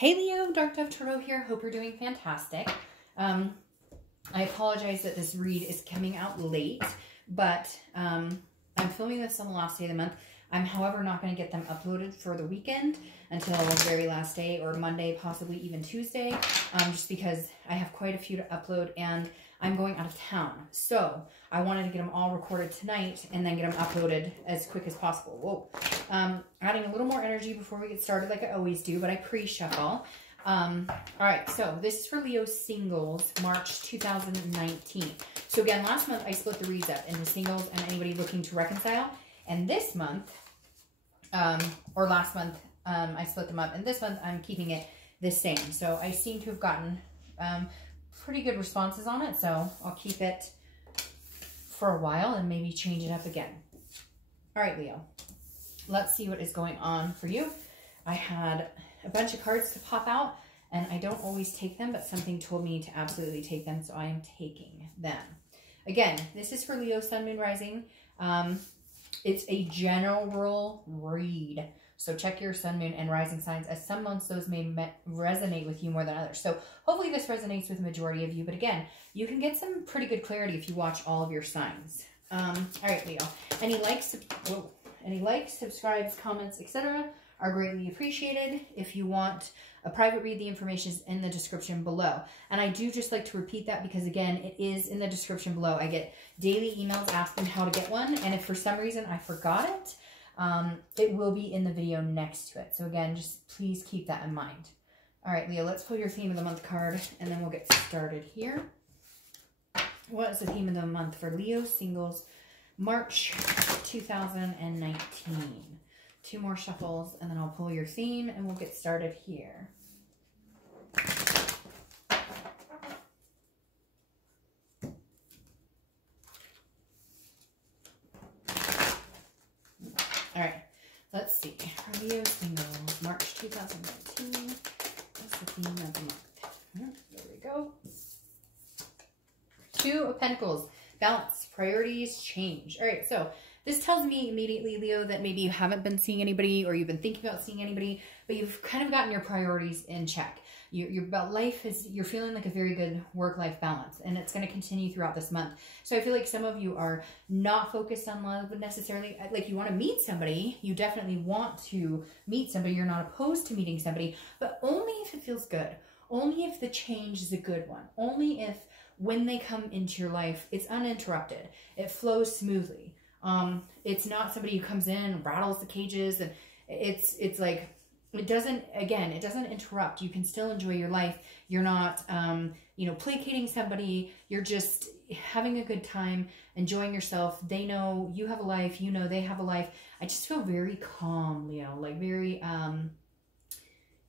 Hey Leo, Dark Dove Tarot here. Hope you're doing fantastic. I apologize that this read is coming out late, but I'm filming this on the last day of the month. I'm, however, not going to get them uploaded for the weekend until the very last day, or Monday, possibly even Tuesday, just because I have quite a few to upload and I'm going out of town. So I wanted to get them all recorded tonight and then get them uploaded as quick as possible. Whoa. Adding a little more energy before we get started like I always do, but I pre-shuffle. All right, so this is for Leo singles, March 2019. So again, last month I split the reads up into singles and anybody looking to reconcile. And this month, or last month, I split them up. And this month I'm keeping it the same. So I seem to have gotten pretty good responses on it. So I'll keep it for a while and maybe change it up again. All right, Leo, let's see what is going on for you. I had a bunch of cards to pop out and I don't always take them, but something told me to absolutely take them. So I am taking them. Again, this is for Leo, Sun, Moon, Rising. It's a general read. So check your Sun, Moon, and Rising signs, as some months those may resonate with you more than others. So hopefully this resonates with the majority of you. But again, you can get some pretty good clarity if you watch all of your signs. All right, Leo. Any likes, subscribes, comments, etc. are greatly appreciated. If you want a private read, the information is in the description below. And I do just like to repeat that because, again, it is in the description below. I get daily emails asking how to get one. And if for some reason I forgot it, it will be in the video next to it. So again, just please keep that in mind. All right, Leo, let's pull your theme of the month card and then we'll get started here. What is the theme of the month for Leo singles, March 2019? Two more shuffles and then I'll pull your theme and we'll get started here. All right, let's see. For Leo singles, March 2019. What's the theme of the month? There we go. Two of Pentacles, balance, priorities, change. All right, so this tells me immediately, Leo, that maybe you haven't been seeing anybody or you've been thinking about seeing anybody, but you've kind of gotten your priorities in check. Your life is, you're feeling like a very good work-life balance, and it's going to continue throughout this month. So I feel like some of you are not focused on love necessarily. Like, you want to meet somebody. You definitely want to meet somebody. You're not opposed to meeting somebody, but only if it feels good. Only if the change is a good one. Only if when they come into your life, it's uninterrupted. It flows smoothly. It's not somebody who comes in and rattles the cages, and it's like, it doesn't interrupt. You can still enjoy your life. You're not, you know, placating somebody. You're just having a good time, enjoying yourself. They know you have a life, you know they have a life. I just feel very calm, Leo, like very,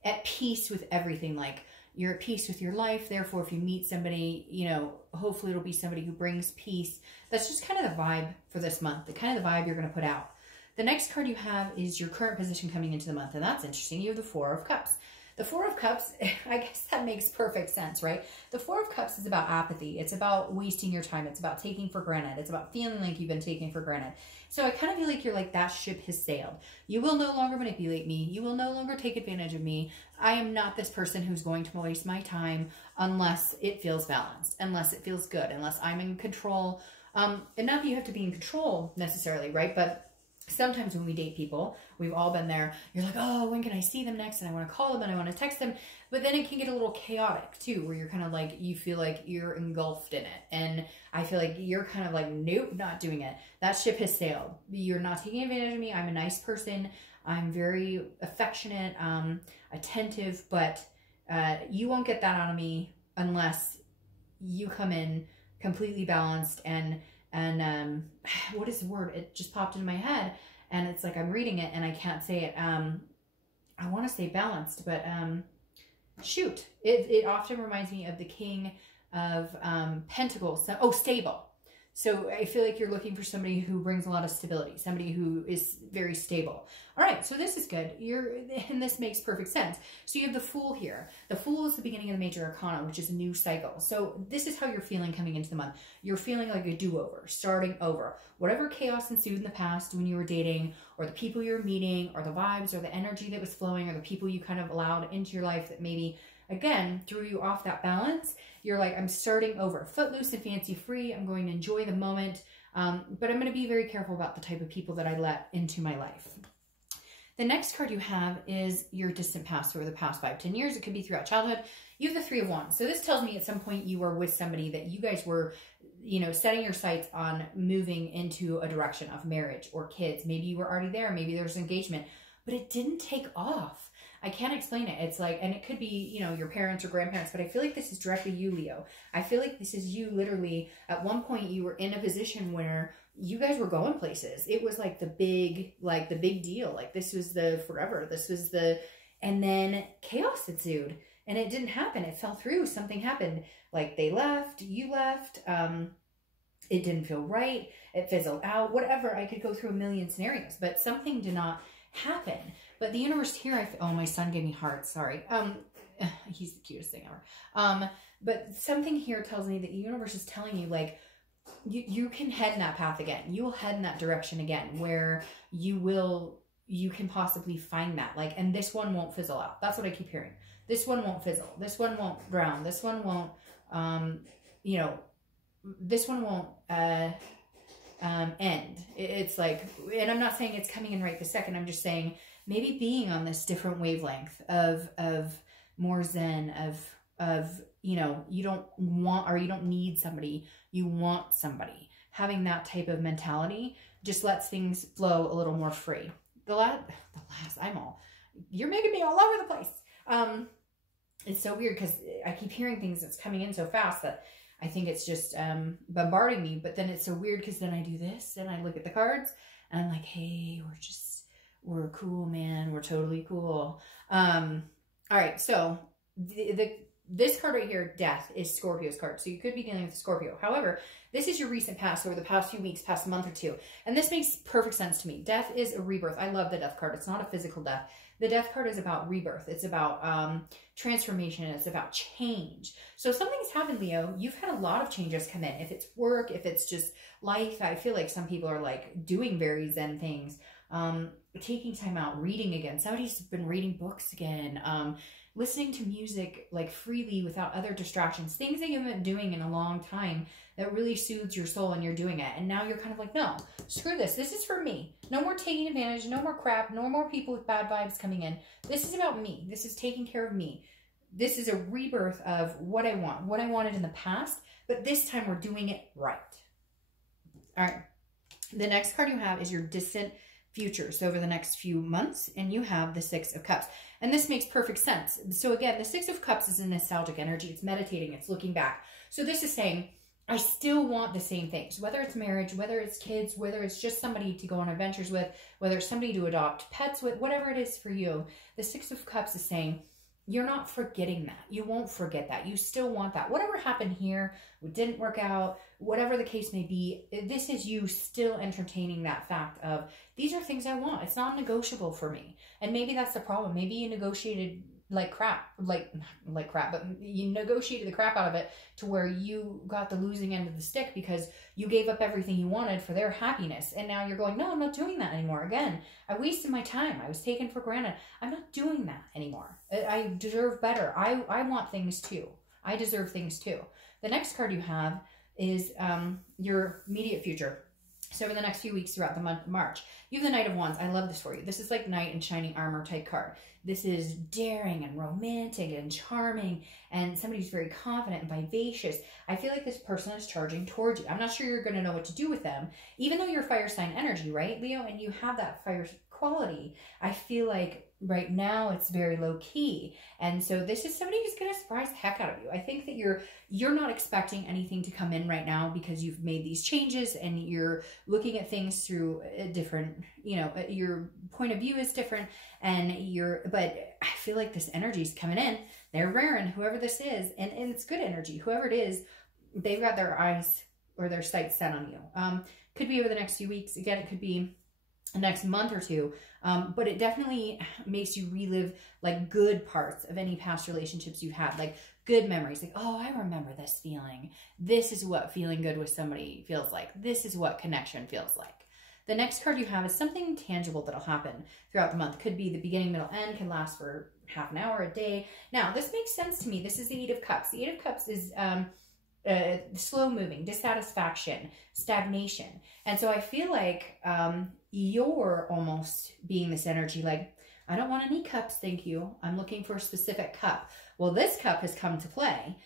at peace with everything. Like, you're at peace with your life. Therefore, if you meet somebody, you know, hopefully it'll be somebody who brings peace. That's just kind of the vibe for this month, the kind of the vibe you're going to put out. The next card you have is your current position coming into the month, and that's interesting. You have the Four of Cups. The Four of Cups, I guess that makes perfect sense, right? The Four of Cups is about apathy. It's about wasting your time. It's about taking for granted. It's about feeling like you've been taken for granted. So I kind of feel like you're like, that ship has sailed. You will no longer manipulate me. You will no longer take advantage of me. I am not this person who's going to waste my time unless it feels balanced, unless it feels good, unless I'm in control. And not that you have to be in control necessarily, right? But sometimes when we date people, we've all been there. You're like, oh, when can I see them next? And I want to call them and I want to text them. But then it can get a little chaotic too, where you're kind of like, you feel like you're engulfed in it. And I feel like you're kind of like, nope, not doing it. That ship has sailed. You're not taking advantage of me. I'm a nice person. I'm very affectionate, attentive, but you won't get that out of me unless you come in completely balanced and what is the word? It just popped into my head and it's like I'm reading it and I can't say it. I want to say balanced, but shoot. It often reminds me of the King of Pentacles. So, stable. So I feel like you're looking for somebody who brings a lot of stability, somebody who is very stable. All right, so this is good. And this makes perfect sense. So you have the Fool here. The Fool is the beginning of the major arcana, which is a new cycle. So this is how you're feeling coming into the month. You're feeling like a do-over, starting over. Whatever chaos ensued in the past when you were dating, or the people you were meeting, or the vibes, or the energy that was flowing, or the people you kind of allowed into your life that maybe, again, threw you off that balance. You're like, I'm starting over. Footloose and fancy free. I'm going to enjoy the moment. But I'm going to be very careful about the type of people that I let into my life. The next card you have is your distant past, over the past 5-10 years. It could be throughout childhood. You have the Three of Wands. So this tells me at some point you were with somebody that you guys were, you know, setting your sights on moving into a direction of marriage or kids. Maybe you were already there. Maybe there was engagement, but it didn't take off. I can't explain it. It's like, and it could be, you know, your parents or grandparents, but I feel like this is directly you, Leo. I feel like this is you literally. At one point you were in a position where you guys were going places. It was like the big deal. Like this was the forever. This was the, and then chaos ensued and it didn't happen. It fell through. Something happened. Like they left, you left. It didn't feel right. It fizzled out, whatever. I could go through a million scenarios, but something did not happen. But the universe here, oh, my son gave me hearts. Sorry. He's the cutest thing ever. But something here tells me that the universe is telling you, like, you can head in that path again. You will head in that direction again, where you can possibly find that. Like, and this one won't fizzle out. That's what I keep hearing. This one won't fizzle. This one won't drown. This one won't, you know, this one won't, end. It's like, and I'm not saying it's coming in right this second. I'm just saying maybe being on this different wavelength of more zen, of, you know, you don't want, or you don't need somebody, you want somebody. Having that type of mentality just lets things flow a little more free. You're making me all over the place. It's so weird because I keep hearing things that's coming in so fast that I think it's just bombarding me. But then it's so weird because then I do this and I look at the cards and I'm like, hey, we're cool, man. We're totally cool. All right. So this card right here, Death, is Scorpio's card. So you could be dealing with Scorpio. However, this is your recent past, over the past few weeks, past month or two. And this makes perfect sense to me. Death is a rebirth. I love the Death card. It's not a physical death. The Death card is about rebirth. It's about transformation. It's about change. So something's happened, Leo. You've had a lot of changes come in. If it's work, if it's just life, I feel like some people are like doing very zen things. Taking time out, reading again. Somebody's been reading books again. Listening to music like freely without other distractions. Things that you haven't been doing in a long time that really soothes your soul, and you're doing it. And now you're kind of like, no, screw this. This is for me. No more taking advantage. No more crap. No more people with bad vibes coming in. This is about me. This is taking care of me. This is a rebirth of what I want, what I wanted in the past, but this time we're doing it right. All right. The next card you have is your distant future. So over the next few months, and you have the Six of Cups. And this makes perfect sense. So again, the Six of Cups is a nostalgic energy. It's meditating. It's looking back. So this is saying, I still want the same things, whether it's marriage, whether it's kids, whether it's just somebody to go on adventures with, whether it's somebody to adopt pets with, whatever it is for you. The Six of Cups is saying, you're not forgetting that. You won't forget that. You still want that. Whatever happened here, what didn't work out, whatever the case may be, this is you still entertaining that fact of, these are things I want. It's not negotiable for me. And maybe that's the problem. Maybe you negotiated like crap, like crap, but you negotiated the crap out of it to where you got the losing end of the stick because you gave up everything you wanted for their happiness. And now you're going, no, I'm not doing that anymore. Again, I wasted my time. I was taken for granted. I'm not doing that anymore. I deserve better. I want things too. I deserve things too. The next card you have is your immediate future. So over the next few weeks throughout the month of March, you have the Knight of Wands. I love this for you. This is like knight in shining armor type card. This is daring and romantic and charming, and somebody who's very confident and vivacious. I feel like this person is charging towards you. I'm not sure you're going to know what to do with them, even though you're fire sign energy, right, Leo? And you have that fire quality. I feel like right now it's very low key. And so this is somebody who's going to surprise the heck out of you. I think that you're not expecting anything to come in right now because you've made these changes and you're looking at things through a different, you know, your point of view is different, and but I feel like this energy is coming in. They're raring, whoever this is, and it's good energy. Whoever it is, they've got their eyes or their sights set on you. Could be over the next few weeks. Again, it could be next month or two. But it definitely makes you relive like good parts of any past relationships you've had, like good memories. Like, oh, I remember this feeling. This is what feeling good with somebody feels like. This is what connection feels like. The next card you have is something tangible that'll happen throughout the month. Could be the beginning, middle, end, can last for half an hour, a day. Now, this makes sense to me. This is the Eight of Cups. The Eight of Cups is slow moving, dissatisfaction, stagnation. And so I feel like you're almost being this energy like, I don't want any cups, thank you. I'm looking for a specific cup. Well, this cup has come to play.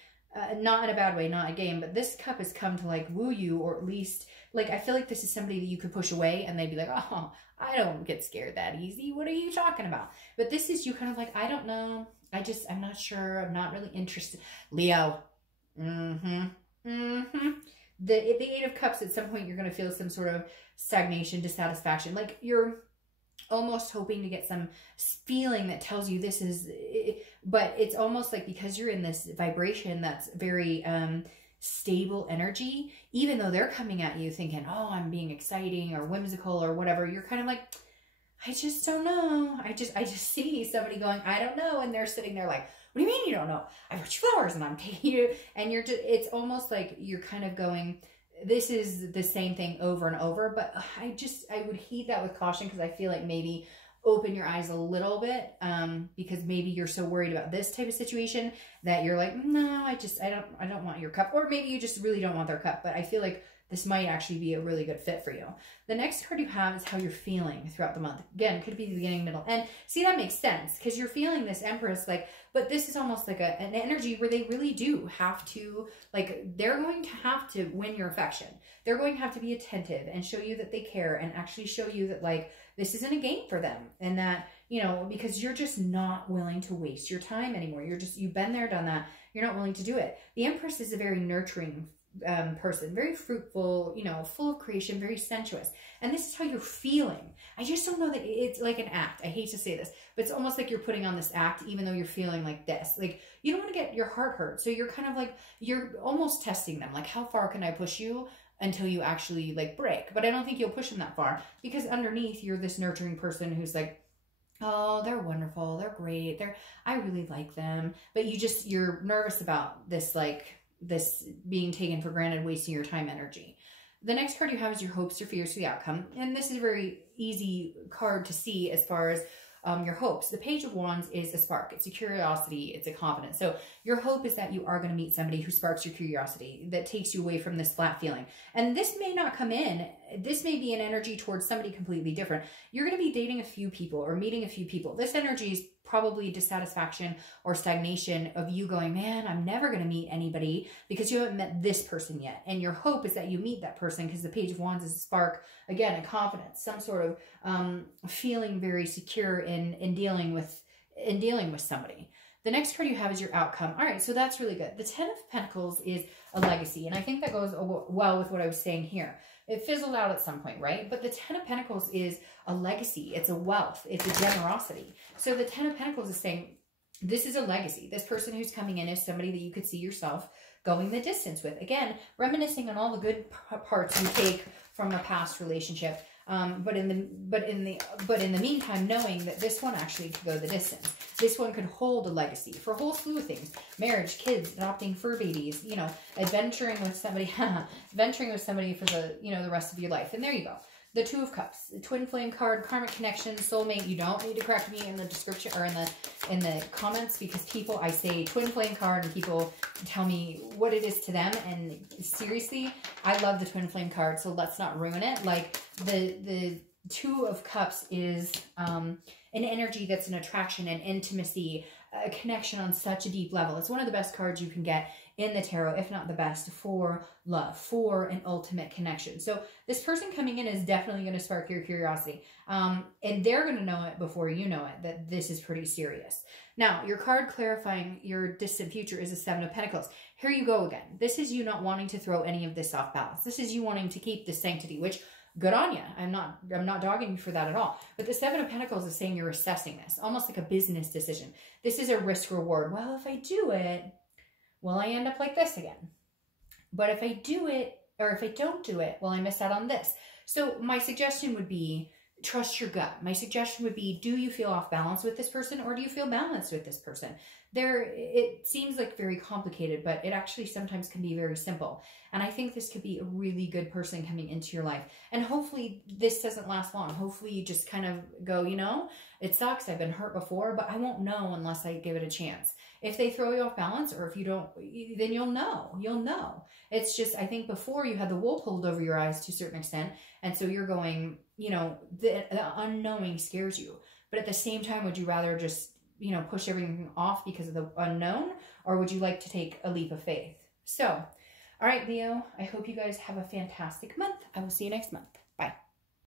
Not in a bad way, not a game, but this cup has come to like woo you, or at least like, I feel like this is somebody that you could push away and they'd be like, oh, I don't get scared that easy. What are you talking about? But this is you kind of like, I don't know. I'm not sure. I'm not really interested. Leo. The Eight of Cups, at some point, you're going to feel some sort of stagnation, dissatisfaction. Like you're almost hoping to get some feeling that tells you this is, but it's almost like because you're in this vibration that's very stable energy, even though they're coming at you thinking, oh, I'm being exciting or whimsical or whatever, you're kind of like, I just don't know. I just see somebody going, I don't know. And they're sitting there like, what do you mean you don't know? I brought you flowers and I'm taking you. And you're just, it's almost like you're kind of going, this is the same thing over and over. But I would heed that with caution, because I feel like maybe open your eyes a little bit, because maybe you're so worried about this type of situation that you're like, no, I don't want your cup. Or maybe you just really don't want their cup. But I feel like this might actually be a really good fit for you. The next card you have is how you're feeling throughout the month. Again, could be the beginning, middle, end. See, that makes sense because you're feeling this Empress, like, but this is almost like an energy where they really do have to, like, they're going to have to win your affection. They're going to have to be attentive and show you that they care and actually show you that, like, this isn't a game for them. And that, you know, because you're just not willing to waste your time anymore. You've been there, done that. You're not willing to do it. The Empress is a very nurturing person, very fruitful, you know, full of creation, very sensuous. And this is how you're feeling. I just don't know that it's like an act. I hate to say this, but it's almost like you're putting on this act, even though you're feeling like this. Like, you don't want to get your heart hurt. So you're kind of like, you're almost testing them. Like, how far can I push you until you actually like break? But I don't think you'll push them that far, because underneath you're this nurturing person who's like, oh, they're wonderful. They're great. I really like them. But you're nervous about this, like, this being taken for granted, wasting your time, energy. The next card you have is your hopes, your fears for the outcome. And this is a very easy card to see as far as your hopes. The Page of Wands is a spark. It's a curiosity. It's a confidence. So your hope is that you are going to meet somebody who sparks your curiosity, that takes you away from this flat feeling. And this may not come in. This may be an energy towards somebody completely different. You're going to be dating a few people or meeting a few people. This energy is probably dissatisfaction or stagnation of you going, man, I'm never going to meet anybody because you haven't met this person yet. And your hope is that you meet that person, because the Page of Wands is a spark, again, a confidence, some sort of feeling very secure in dealing with somebody. The next card you have is your outcome. All right, so that's really good. The Ten of Pentacles is a legacy, and I think that goes well with what I was saying here. It fizzled out at some point, right? But the Ten of Pentacles is a legacy. It's a wealth. It's a generosity. So the Ten of Pentacles is saying, this is a legacy. This person who's coming in is somebody that you could see yourself going the distance with. Again, reminiscing on all the good parts you take from a past relationship. But in the meantime, knowing that this one actually could go the distance. This one could hold a legacy for a whole slew of things: marriage, kids, adopting fur babies, you know, adventuring with somebody, for the rest of your life. And there you go. The Two of Cups, the twin flame card, karmic connection, soulmate. You don't need to correct me in the description or in the comments, because I say twin flame card and people tell me what it is to them. And seriously, I love the twin flame card, so let's not ruin it. Like the Two of Cups is an energy that's an attraction and intimacy, a connection on such a deep level. It's one of the best cards you can get in the tarot, if not the best, for love, for an ultimate connection. So this person coming in is definitely going to spark your curiosity. And they're going to know it before you know it, that this is pretty serious. Now, your card clarifying your distant future is the Seven of Pentacles. Here you go again. This is you not wanting to throw any of this off balance. This is you wanting to keep the sanctity, which, good on you. I'm not dogging you for that at all. But the Seven of Pentacles is saying you're assessing this, almost like a business decision. This is a risk reward. Well, if I do it, will I end up like this again? But if I do it, or if I don't do it, well, I miss out on this. So my suggestion would be trust your gut. My suggestion would be, do you feel off balance with this person, or do you feel balanced with this person? It seems like very complicated, but it actually sometimes can be very simple. And I think this could be a really good person coming into your life. And hopefully this doesn't last long. Hopefully you just kind of go, you know, it sucks. I've been hurt before, but I won't know unless I give it a chance. If they throw you off balance, or if you don't, then you'll know. You'll know. It's just, I think before you had the wool pulled over your eyes to a certain extent. And so you're going, you know, the unknowing scares you. But at the same time, would you rather just, you know, push everything off because of the unknown? Or would you like to take a leap of faith? So, all right, Leo, I hope you guys have a fantastic month. I will see you next month.